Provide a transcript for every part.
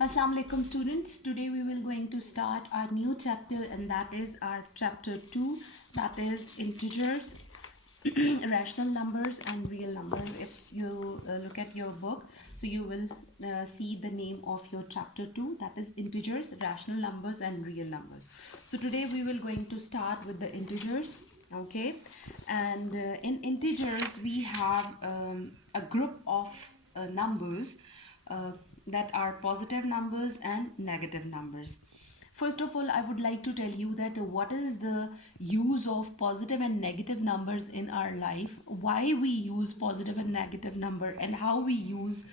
Assalamu alaikum students. Today we will going to start our new chapter, and that is our chapter 2, that is integers, rational numbers and real numbers. If you look at your book, so you will see the name of your chapter 2, that is integers, rational numbers and real numbers. So today we will going to start with the integers. Okay, and in integers we have a group of numbers that are positive numbers and negative numbers. First of all, I would like to tell you that what is the use of positive and negative numbers in our life, why we use positive and negative number, and how we use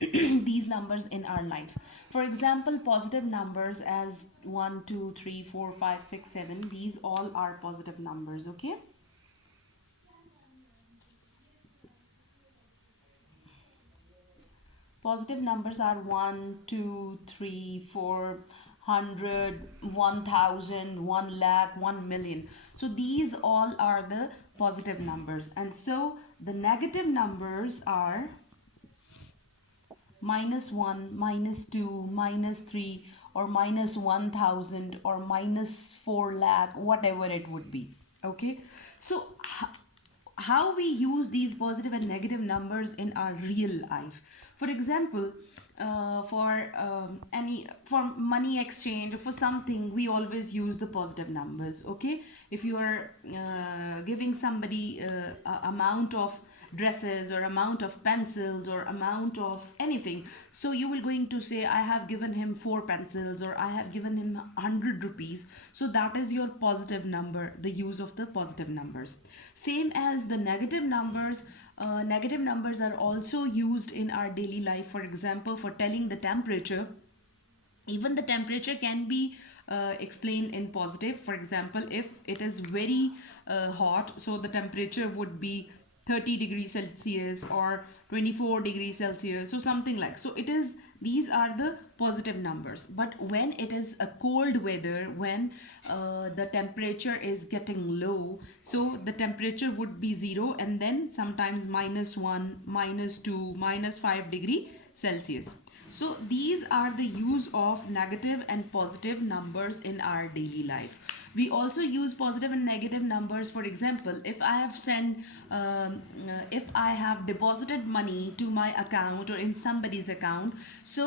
these numbers in our life. For example, positive numbers as 1, 2, 3, 4, 5, 6, 7, these all are positive numbers, okay? Positive numbers are 1, 2, 3, 4, 100, 1000, 1 lakh, 1 million. So these all are the positive numbers. And so the negative numbers are -1, -2, -3, or -1000, or -4 lakh, whatever it would be. Okay. So how we use these positive and negative numbers in our real life. For example, for money exchange, for something, we always use the positive numbers. Okay, if you are giving somebody amount of dresses or amount of pencils or amount of anything, so you will going to say, I have given him 4 pencils, or I have given him 100 rupees. So that is your positive number, the use of the positive numbers. Same as the negative numbers. Negative numbers are also used in our daily life. For example, for telling the temperature, even the temperature can be explained in positive. For example, if it is very hot, so the temperature would be 30 degrees Celsius or 24 degrees Celsius, so something like. So it is, these are the positive numbers. But when it is a cold weather, when the temperature is getting low, so the temperature would be 0, and then sometimes -1, -2, -5 degree Celsius. So these are the use of negative and positive numbers in our daily life. We also use positive and negative numbers. For example, if I have if I have deposited money to my account or in somebody's account, so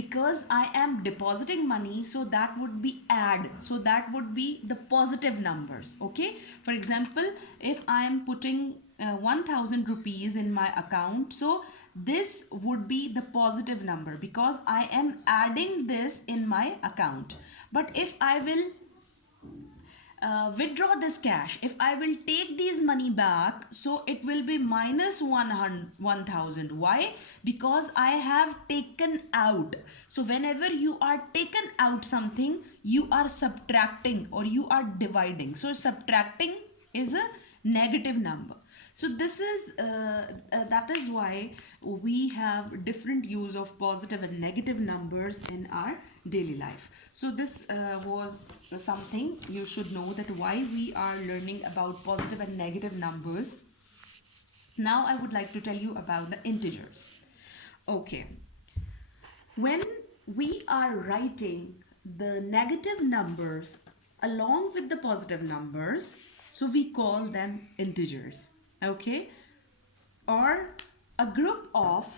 because I am depositing money, so that would be add. So that would be the positive numbers. Okay. For example, if I am putting 1000 rupees in my account, so this would be the positive number because I am adding this in my account. But if I will withdraw this cash, if I will take these money back, so it will be -1000. Why? Because I have taken out. So whenever you are taken out something, you are subtracting or you are dividing. So subtracting is a negative number. So this is that is why we have different use of positive and negative numbers in our daily life. So this was something you should know, that why we are learning about positive and negative numbers. Now I would like to tell you about the integers. Okay, when we are writing the negative numbers along with the positive numbers, so we call them integers. Okay, or a group of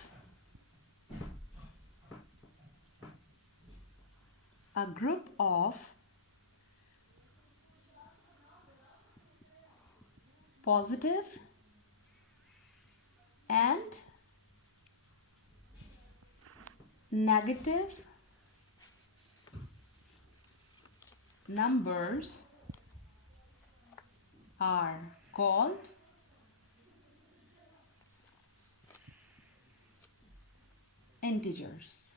positive and negative numbers are called integers.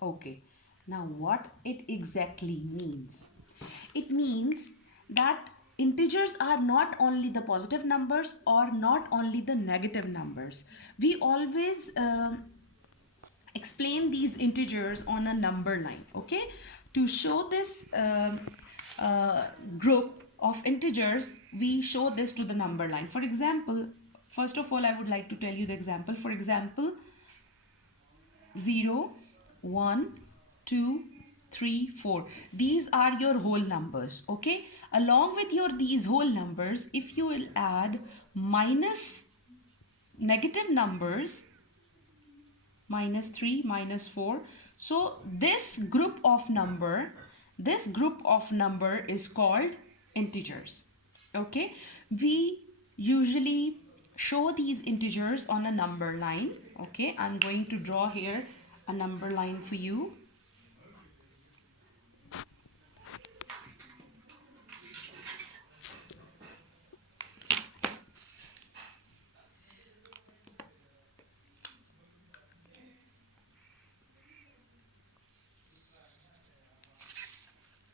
Okay, now what it exactly means? It means that integers are not only the positive numbers or not only the negative numbers. We always explain these integers on a number line. Okay, to show this group of integers, we show this to the number line. For example, first of all, I would like to tell you the example. For example, 0, 1, 2, 3, 4. These are your whole numbers, okay? Along with your these whole numbers, if you will add minus negative numbers, minus 3, minus 4. So this group of number is called integers, okay? We usually show these integers on a number line, okay? I'm going to draw here a number line for you.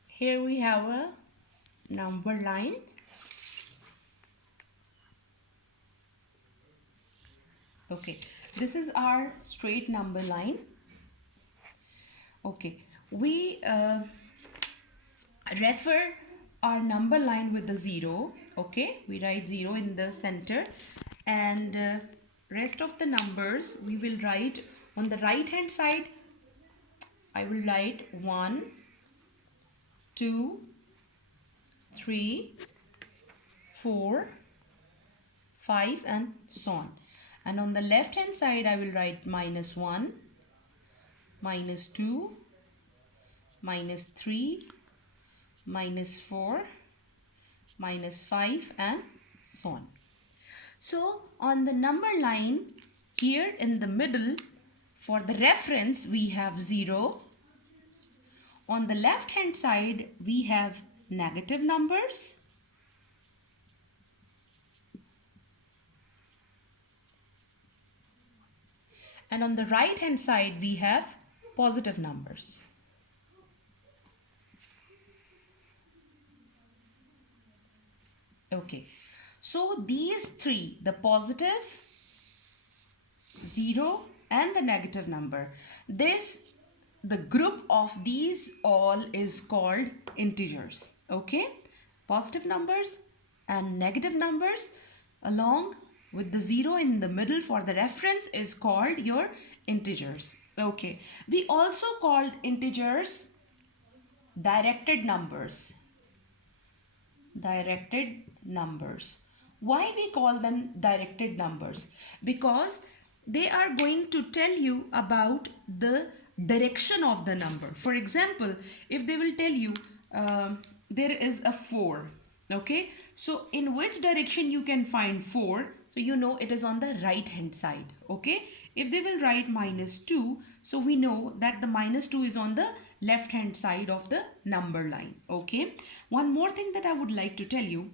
Here we have a number line. Okay, this is our straight number line. Okay, we refer our number line with the 0. Okay, we write 0 in the center, and rest of the numbers we will write on the right hand side. I will write 1, 2, 3, 4, 5 and so on. And on the left hand side I will write minus 1, minus 2, minus 3, minus 4, minus 5 and so on. So on the number line here in the middle, for the reference we have 0. On the left hand side we have negative numbers. And on the right hand side we have positive numbers. Okay, so these three, the positive, 0 and the negative number, the group of these all is called integers. Okay, positive numbers and negative numbers along with the 0 in the middle for the reference is called your integers. Okay, we also called integers directed numbers. Directed numbers. Why we call them directed numbers? Because they are going to tell you about the direction of the number. For example, if they will tell you there is a 4, okay, so in which direction you can find 4, so you know it is on the right hand side. Okay, if they will write minus 2, so we know that the minus 2 is on the left hand side of the number line. Okay, one more thing that I would like to tell you,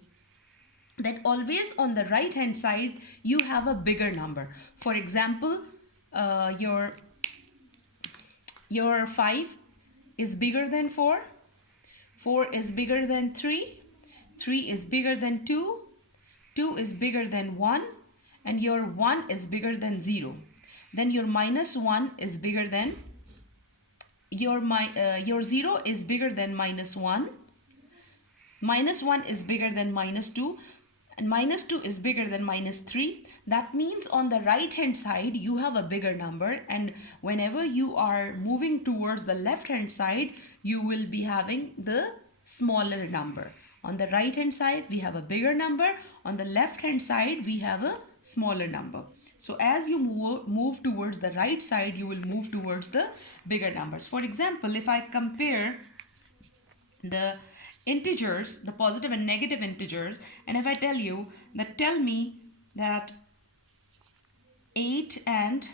that always on the right hand side you have a bigger number. For example, your 5 is bigger than 4, 4 is bigger than 3, 3 is bigger than 2, 2 is bigger than 1, and your 1 is bigger than 0. Then your minus 1 is bigger than your 0 is bigger than minus 1, minus 1 is bigger than minus 2, and minus 2 is bigger than minus 3. That means on the right hand side you have a bigger number, and whenever you are moving towards the left hand side you will be having the smaller number. On the right hand side we have a bigger number, on the left hand side we have a smaller number. So as you move towards the right side you will move towards the bigger numbers. For example, if I compare the integers, the positive and negative integers, and if I tell you that, tell me that 8 and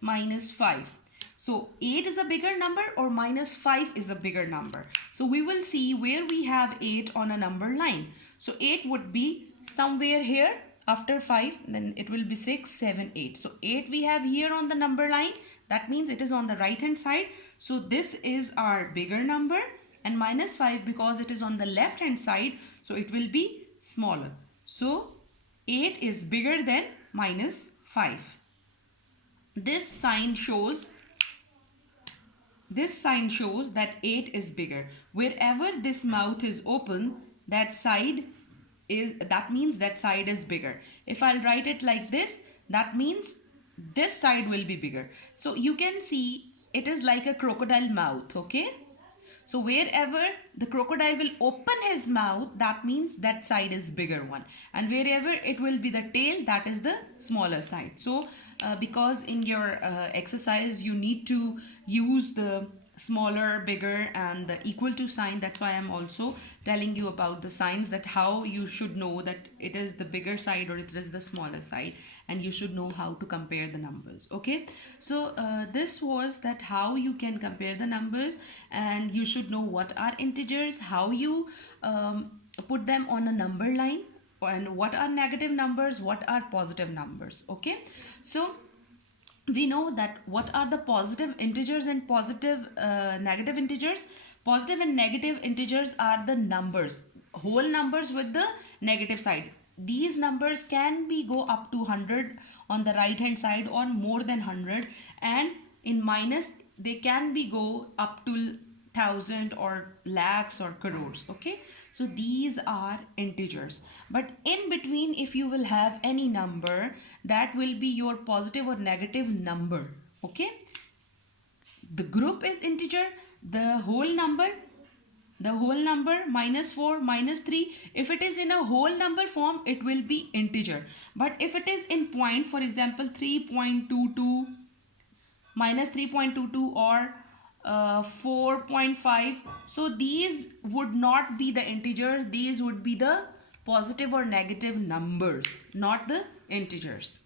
minus 5. So 8 is a bigger number or minus 5 is a bigger number. So we will see where we have 8 on a number line. So 8 would be somewhere here after 5, then it will be 6, 7, 8. So 8 we have here on the number line. That means it is on the right hand side. So this is our bigger number. And minus 5, because it is on the left hand side, so it will be smaller. So 8 is bigger than minus 5. This sign shows that 8 is bigger. Wherever this mouth is open, that means that side is bigger. If I'll write it like this, that means this side will be bigger. So you can see it is like a crocodile mouth, okay? So wherever the crocodile will open his mouth, that means that side is bigger one. And wherever it will be the tail, that is the smaller side. So because in your exercise, you need to use the smaller, bigger and the equal to sign. That's why I'm also telling you about the signs, that how you should know that it is the bigger side or it is the smaller side, and you should know how to compare the numbers. Okay, so this was that how you can compare the numbers, and you should know what are integers, how you put them on a number line, and what are negative numbers, what are positive numbers. Okay, so we know that what are the positive integers and positive negative integers. Positive and negative integers are the numbers, whole numbers with the negative side. These numbers can be go up to 100 on the right hand side or more than 100, and in minus they can be go up to thousand or lakhs or crores. Okay, so these are integers. But in between, if you will have any number, that will be your positive or negative number. Okay, the group is integer, the whole number, -4 -3, if it is in a whole number form, it will be integer. But if it is in point, for example 3.22 -3.22 or 4.5, so these would not be the integers, these would be the positive or negative numbers, not the integers.